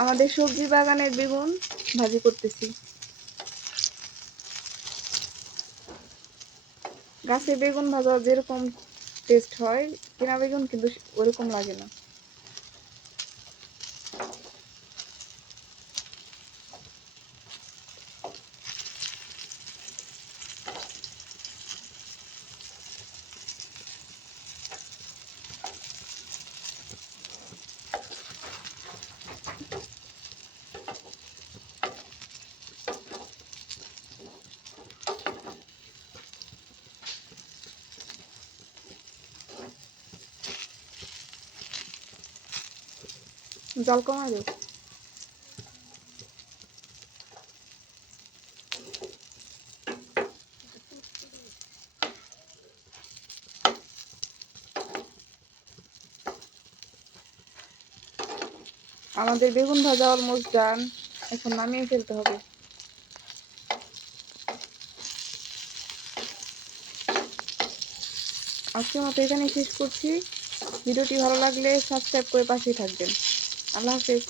আমাদের সবজি বাগানের বেগুন ভাজি করতেছি। গাছে বেগুন ভাজা যেরকম টেস্ট হয়, কেনা বেগুন কিন্তু ওরকম লাগে না। জল কমা যাও আমাদের বেগুন ভাজা অলমোস্ট ডান এখন নামিয়ে ফেলতে হবে। আজকের মতো এখানে শেষ করছি। ভিডিওটি ভালো লাগলে সাবস্ক্রাইব করে পাশেই থাকবেন। আল্লাহ হাফেজ